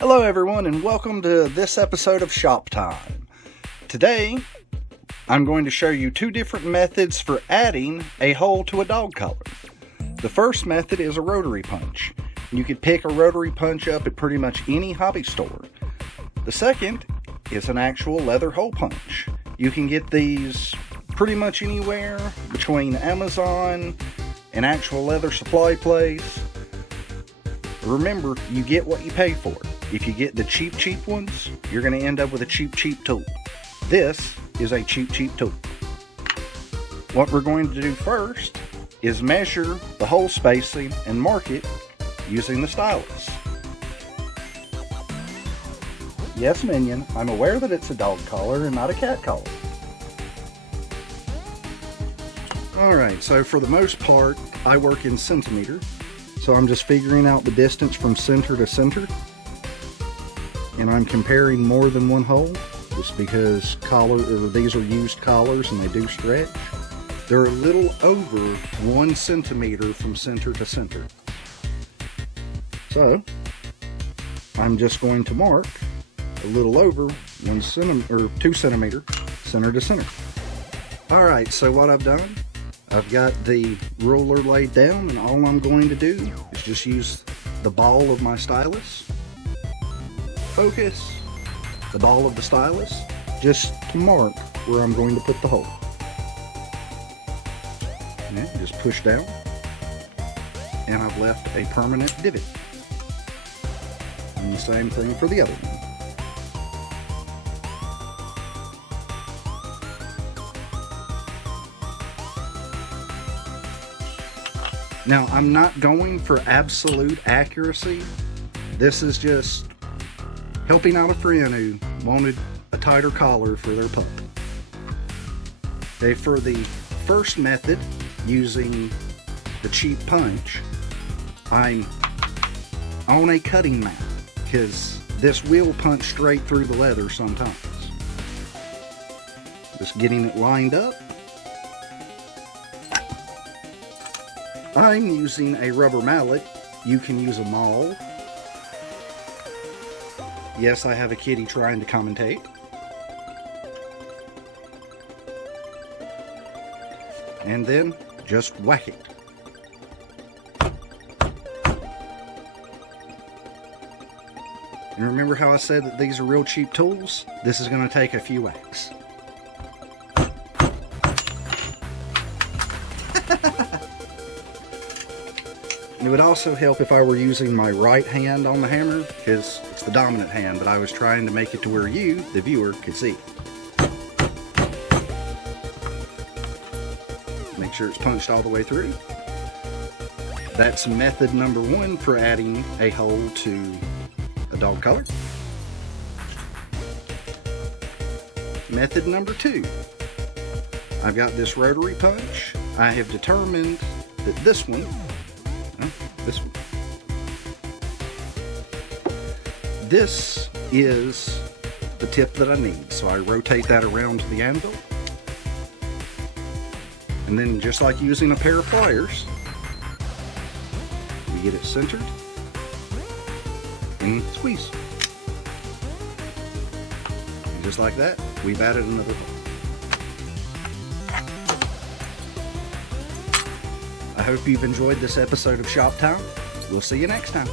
Hello everyone and welcome to this episode of Shop Time. Today I'm going to show you two different methods for adding a hole to a dog collar. The first method is a rotary punch. You could pick a rotary punch up at pretty much any hobby store. The second is an actual leather hole punch. You can get these pretty much anywhere between Amazon and actual leather supply place. Remember, you get what you pay for. If you get the cheap ones, you're going to end up with a cheap tool. This is a cheap tool. What we're going to do first is measure the hole spacing and mark it using the stylus. Yes, Minion, I'm aware that it's a dog collar and not a cat collar. Alright, so for the most part, I work in centimeters. So I'm just figuring out the distance from center to center. And I'm comparing more than one hole, just because these are used collars and they do stretch. They're a little over 1 centimeter from center to center. So I'm just going to mark a little over 2 centimeter center to center. Alright, so what I've done, I've got the ruler laid down, and all I'm going to do is just use the ball of my stylus. Focus the ball of the stylus just to mark where I'm going to put the hole. And just push down, and I've left a permanent divot. And the same thing for the other one. Now, I'm not going for absolute accuracy. This is just helping out a friend who wanted a tighter collar for their pup. Okay, for the first method, using the cheap punch, I'm on a cutting mat because this will punch straight through the leather sometimes. Just getting it lined up. I'm using a rubber mallet. You can use a maul. Yes, I have a kitty trying to commentate. And then just whack it. And remember how I said that these are real cheap tools? This is going to take a few whacks. It would also help if I were using my right hand on the hammer, because it's the dominant hand, but I was trying to make it to where you, the viewer, could see. Make sure it's punched all the way through. That's method number 1 for adding a hole to a dog collar. Method number 2. I've got this rotary punch. I have determined that this one, this is the tip that I need. So I rotate that around to the anvil. And then, just like using a pair of pliers, we get it centered and squeeze. And just like that, we've added another hole. I hope you've enjoyed this episode of Shop Time. We'll see you next time.